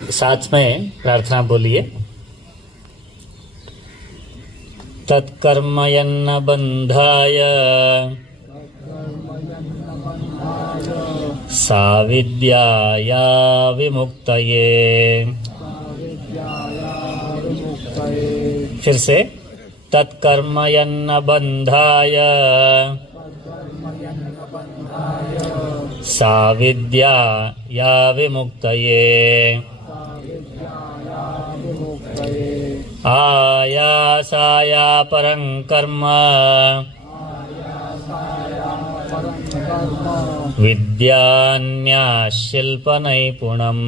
साथ में प्रार्थना बोलिए। तत्कर्म यन्न बंधाय सा विद्याया विमुक्तये। फिर से, तत्कर्म यन्न बंधाय सा विद्याया विमुक्तये। आयासाय परं कर्म विद्यान्याशिल्पनैपुणम्।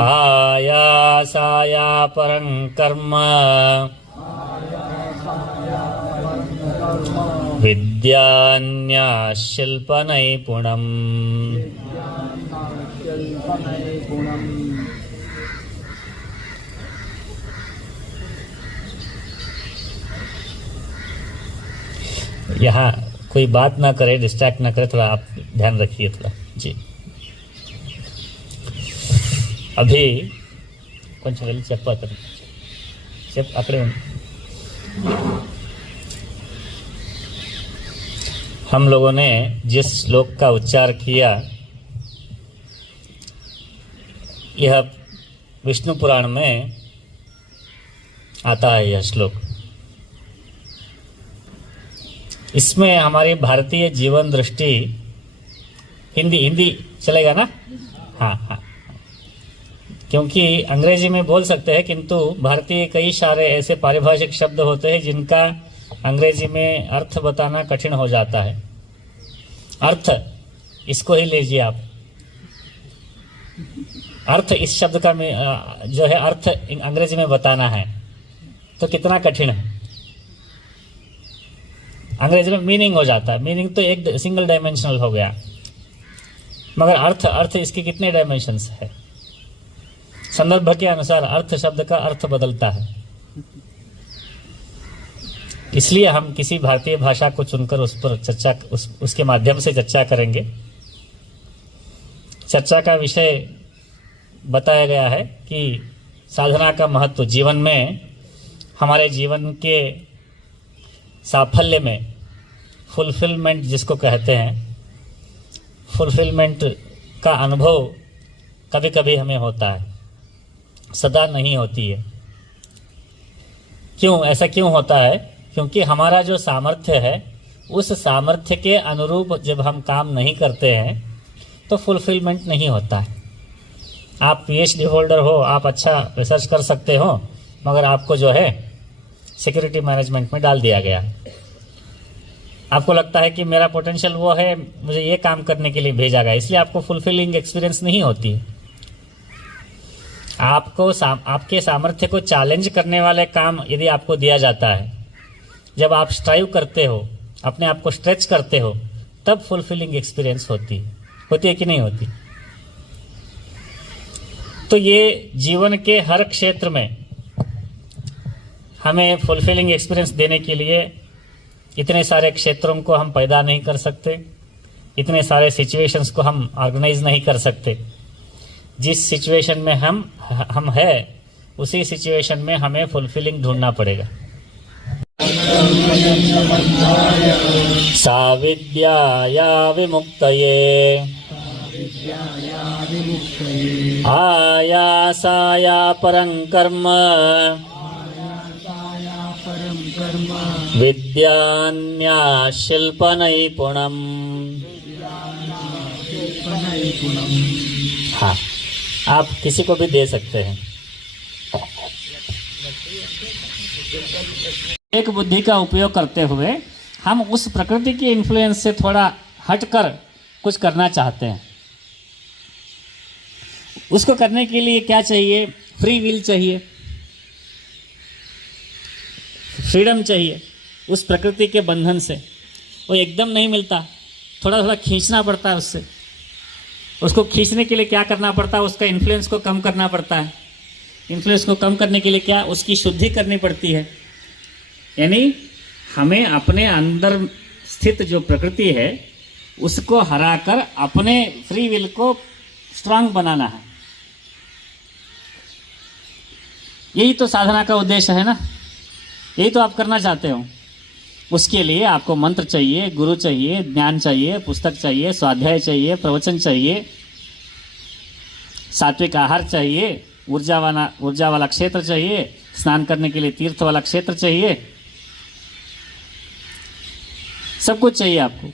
आयासाय परं कर्म विद्यान्याशिल्पनैपुणम्। यहाँ कोई बात ना करे, डिस्ट्रैक्ट ना करे, थोड़ा आप ध्यान रखिए थोड़ा जी। अभी కొంచెం వెళ్ళి చెప్పాలి అక్కడే ఉంది। हम लोगों ने जिस श्लोक का उच्चार किया, यह विष्णु पुराण में आता है यह श्लोक। इसमें हमारी भारतीय जीवन दृष्टि, हिंदी चलेगा ना? हाँ हाँ, क्योंकि अंग्रेजी में बोल सकते हैं, किंतु भारतीय कई सारे ऐसे पारिभाषिक शब्द होते हैं जिनका अंग्रेजी में अर्थ बताना कठिन हो जाता है। अर्थ, इसको ही लीजिए आप। अर्थ, इस शब्द का जो है अर्थ अंग्रेजी में बताना है तो कितना कठिन है। अंग्रेजी में मीनिंग हो जाता है, मीनिंग तो एक सिंगल डायमेंशनल हो गया, मगर अर्थ इसके कितने डायमेंशंस है। संदर्भ के अनुसार अर्थ शब्द का अर्थ बदलता है। इसलिए हम किसी भारतीय भाषा को चुनकर उस पर चर्चा, उसके माध्यम से चर्चा करेंगे। चर्चा का विषय बताया गया है कि साधना का महत्व, जीवन में, हमारे जीवन के साफल्य में, फुलफिलमेंट जिसको कहते हैं, फुलफिलमेंट का अनुभव कभी कभी हमें होता है, सदा नहीं होती है। क्यों ऐसा क्यों होता है? क्योंकि हमारा जो सामर्थ्य है, उस सामर्थ्य के अनुरूप जब हम काम नहीं करते हैं तो फुलफिलमेंट नहीं होता है। आप PhD होल्डर हो, आप अच्छा रिसर्च कर सकते हो, मगर आपको जो है सिक्योरिटी मैनेजमेंट में डाल दिया गया। आपको लगता है कि मेरा पोटेंशियल वो है, मुझे ये काम करने के लिए भेजा गया, इसलिए आपको फुलफिलिंग एक्सपीरियंस नहीं होती। आपको आपके सामर्थ्य को चैलेंज करने वाले काम यदि आपको दिया जाता है, जब आप स्ट्राइव करते हो, अपने आप को स्ट्रेच करते हो, तब फुलफिलिंग एक्सपीरियंस होती है कि नहीं होती? तो ये जीवन के हर क्षेत्र में हमें फुलफिलिंग एक्सपीरियंस देने के लिए इतने सारे क्षेत्रों को हम पैदा नहीं कर सकते, इतने सारे सिचुएशंस को हम ऑर्गेनाइज नहीं कर सकते। जिस सिचुएशन में हम है, उसी सिचुएशन में हमें फुलफिलिंग ढूंढना पड़ेगा। सा विद्याया विमुक्तये आयासाय परं कर्म विद्यान्याशिल्पनैपुणम्। हाँ, आप किसी को भी दे सकते हैं। एक बुद्धि का उपयोग करते हुए हम उस प्रकृति के इन्फ्लुएंस से थोड़ा हटकर कुछ करना चाहते हैं। उसको करने के लिए क्या चाहिए? फ्री विल चाहिए, फ्रीडम चाहिए उस प्रकृति के बंधन से। वो एकदम नहीं मिलता, थोड़ा थोड़ा खींचना पड़ता है उससे। उसको खींचने के लिए क्या करना पड़ता है? उसका इन्फ्लुएंस को कम करना पड़ता है। इन्फ्लुएंस को कम करने के लिए क्या? उसकी शुद्धि करनी पड़ती है। यानी हमें अपने अंदर स्थित जो प्रकृति है उसको हराकर अपने फ्री विल को स्ट्रांग बनाना है। यही तो साधना का उद्देश्य है ना, यही तो आप करना चाहते हो। उसके लिए आपको मंत्र चाहिए, गुरु चाहिए, ज्ञान चाहिए, पुस्तक चाहिए, स्वाध्याय चाहिए, प्रवचन चाहिए, सात्विक आहार चाहिए, ऊर्जा वाला क्षेत्र चाहिए, स्नान करने के लिए तीर्थ वाला क्षेत्र चाहिए, सब कुछ चाहिए आपको।